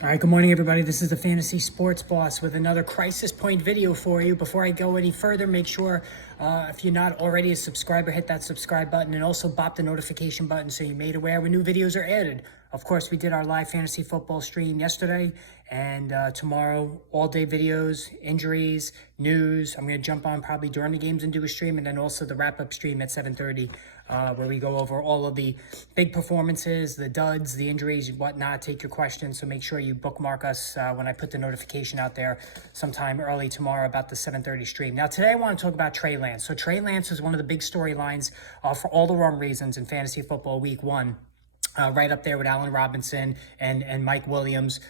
All right, good morning, everybody. This is the Fantasy Sports Boss with another crisis point video for you. Before I go any further, make sure if you're not already a subscriber, hit that subscribe button and also bop the notification button so you're made aware when new videos are added. Of course, we did our live fantasy football stream yesterday, and tomorrow, all-day videos, injuries, news. I'm going to jump on probably during the games and do a stream, and then also the wrap-up stream at 7:30, where we go over all of the big performances, the duds, the injuries, whatnot, take your questions. So make sure you bookmark us when I put the notification out there sometime early tomorrow about the 7:30 stream. Now, today I want to talk about Trey Lance. So Trey Lance is one of the big storylines for all the wrong reasons in fantasy football week one. Right up there with Allen Robinson and Mike Williams.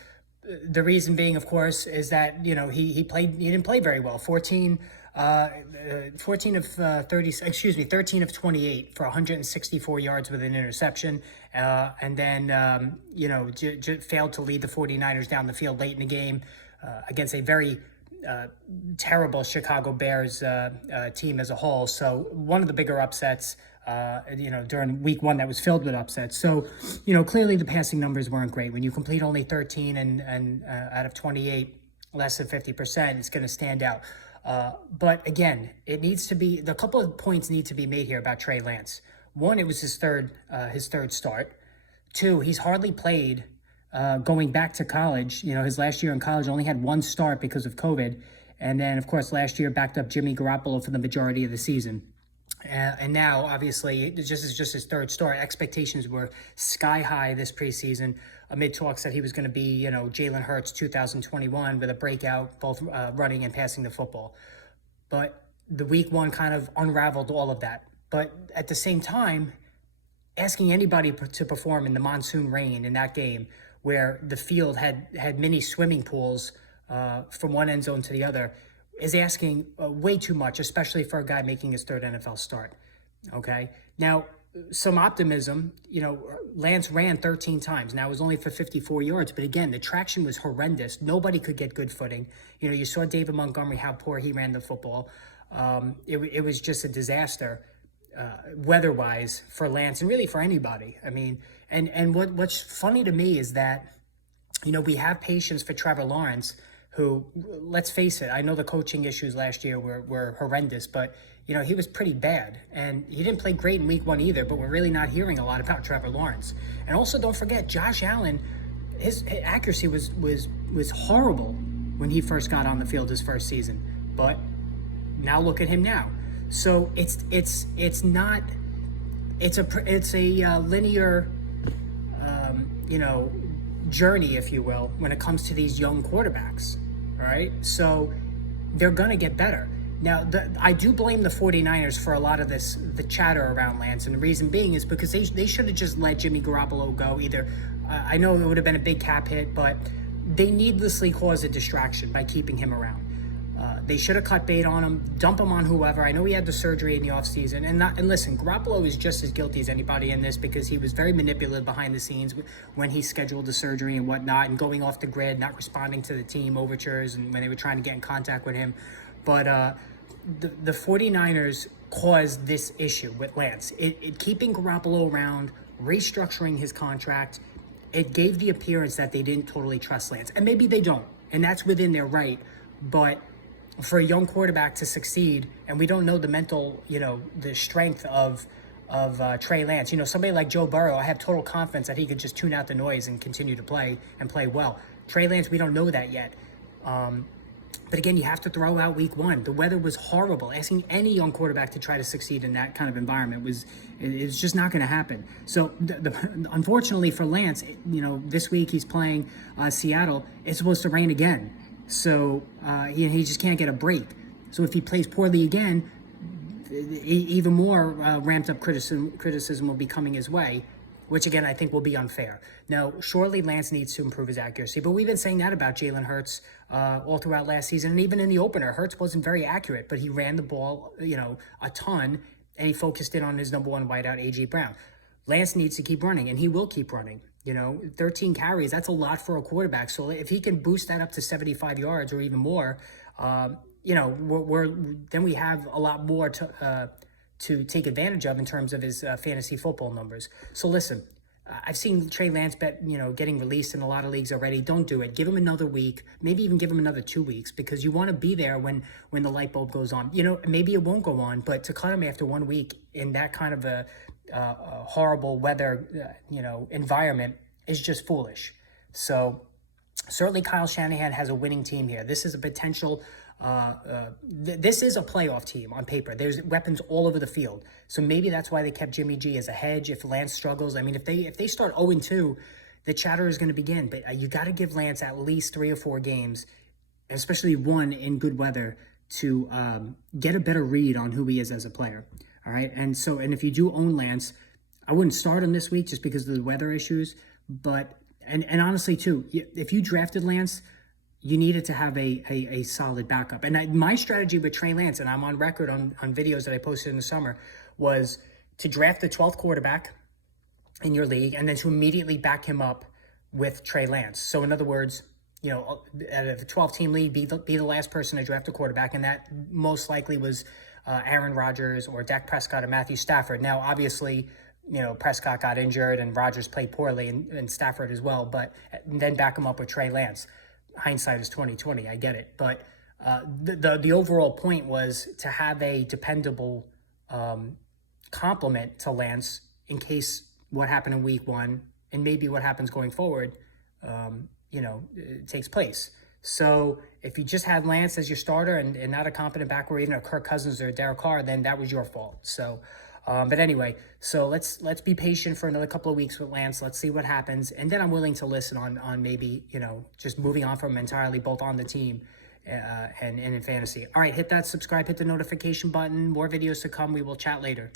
The reason being, of course, is that, he didn't play very well. 13 of 28 for 164 yards with an interception. And then, failed to lead the 49ers down the field late in the game against a very terrible Chicago Bears team as a whole. So one of the bigger upsets, during week one that was filled with upsets. So, clearly the passing numbers weren't great. When you complete only 13 and out of 28, less than 50%, it's going to stand out. But again, the couple of points need to be made here about Trey Lance. One, it was his third start. Two, he's hardly played going back to college. His last year in college only had one start because of COVID. And then, of course, last year backed up Jimmy Garoppolo for the majority of the season. And now, obviously, it's just his third start. Expectations were sky high this preseason amid talks that he was going to be, Jalen Hurts 2021 with a breakout, both running and passing the football. But the week one kind of unraveled all of that. But at the same time, asking anybody to perform in the monsoon rain in that game where the field had mini swimming pools from one end zone to the other is asking way too much, especially for a guy making his third NFL start, okay? Now, some optimism, Lance ran 13 times. Now, it was only for 54 yards, but again, the traction was horrendous. Nobody could get good footing. You saw David Montgomery, how poor he ran the football. It was just a disaster weather-wise for Lance and really for anybody. I mean, and what's funny to me is that, we have patience for Trevor Lawrence, who, let's face it, I know the coaching issues last year were horrendous, but, he was pretty bad. And he didn't play great in week one either, but we're really not hearing a lot about Trevor Lawrence. And also, don't forget, Josh Allen, his accuracy was horrible when he first got on the field his first season. But now look at him now. So it's a linear, journey, if you will, when it comes to these young quarterbacks. All right, so they're going to get better. Now, I do blame the 49ers for a lot of the chatter around Lance, and the reason being is because they should have just let Jimmy Garoppolo go either. I know it would have been a big cap hit, but they needlessly caused a distraction by keeping him around. They should have cut bait on him, dump him on whoever. I know he had the surgery in the offseason. And listen, Garoppolo is just as guilty as anybody in this because he was very manipulative behind the scenes when he scheduled the surgery and whatnot, and going off the grid, not responding to the team overtures and when they were trying to get in contact with him. But the 49ers caused this issue with Lance. Keeping Garoppolo around, restructuring his contract, it gave the appearance that they didn't totally trust Lance. And maybe they don't, and that's within their right. But for a young quarterback to succeed, and we don't know the mental, the strength of Trey Lance. Somebody like Joe Burrow, I have total confidence that he could just tune out the noise and continue to play and play well. Trey Lance, we don't know that yet. But again, you have to throw out week one. The weather was horrible. Asking any young quarterback to try to succeed in that kind of environment it's just not going to happen. So unfortunately for Lance, this week he's playing Seattle. It's supposed to rain again. So he just can't get a break. So if he plays poorly again, even more ramped up criticism will be coming his way, which again I think will be unfair. Now, surely Lance needs to improve his accuracy, but we've been saying that about Jalen Hurts all throughout last season, and even in the opener, Hurts wasn't very accurate, but he ran the ball, a ton, and he focused in on his number one wideout, A.J. Brown. Lance needs to keep running, and he will keep running. 13 carries, that's a lot for a quarterback. So if he can boost that up to 75 yards or even more, then we have a lot more to take advantage of in terms of his fantasy football numbers. So listen, I've seen Trey Lance getting released in a lot of leagues already. Don't do it. Give him another week, maybe even give him another 2 weeks, because you want to be there when the light bulb goes on. Maybe it won't go on, but to cut him after 1 week in that kind of a horrible weather, environment is just foolish. So certainly Kyle Shanahan has a winning team here. This is a potential. This is a playoff team on paper. There's weapons all over the field. So maybe that's why they kept Jimmy G as a hedge if Lance struggles. I mean, if they start 0-2, the chatter is going to begin. But you got to give Lance at least 3 or 4 games, especially one in good weather, to get a better read on who he is as a player. All right. And if you do own Lance, I wouldn't start him this week just because of the weather issues. But and honestly, too, if you drafted Lance, you needed to have a solid backup. And my strategy with Trey Lance, and I'm on record on videos that I posted in the summer, was to draft the 12th quarterback in your league and then to immediately back him up with Trey Lance. So in other words, out of a 12-team league, be the last person to draft a quarterback, and that most likely was Aaron Rodgers or Dak Prescott or Matthew Stafford. Now, obviously, Prescott got injured and Rodgers played poorly, and Stafford as well, but then back him up with Trey Lance. Hindsight is 20/20. I get it, but the overall point was to have a dependable complement to Lance in case what happened in week 1 and maybe what happens going forward, takes place. So if you just had Lance as your starter and not a competent back, or even a Kirk Cousins or a Derek Carr, then that was your fault. So. But anyway, so let's be patient for another couple of weeks with Lance. Let's see what happens, and then I'm willing to listen on maybe just moving on from him entirely, both on the team and in fantasy. All right, hit that subscribe, hit the notification button. More videos to come. We will chat later.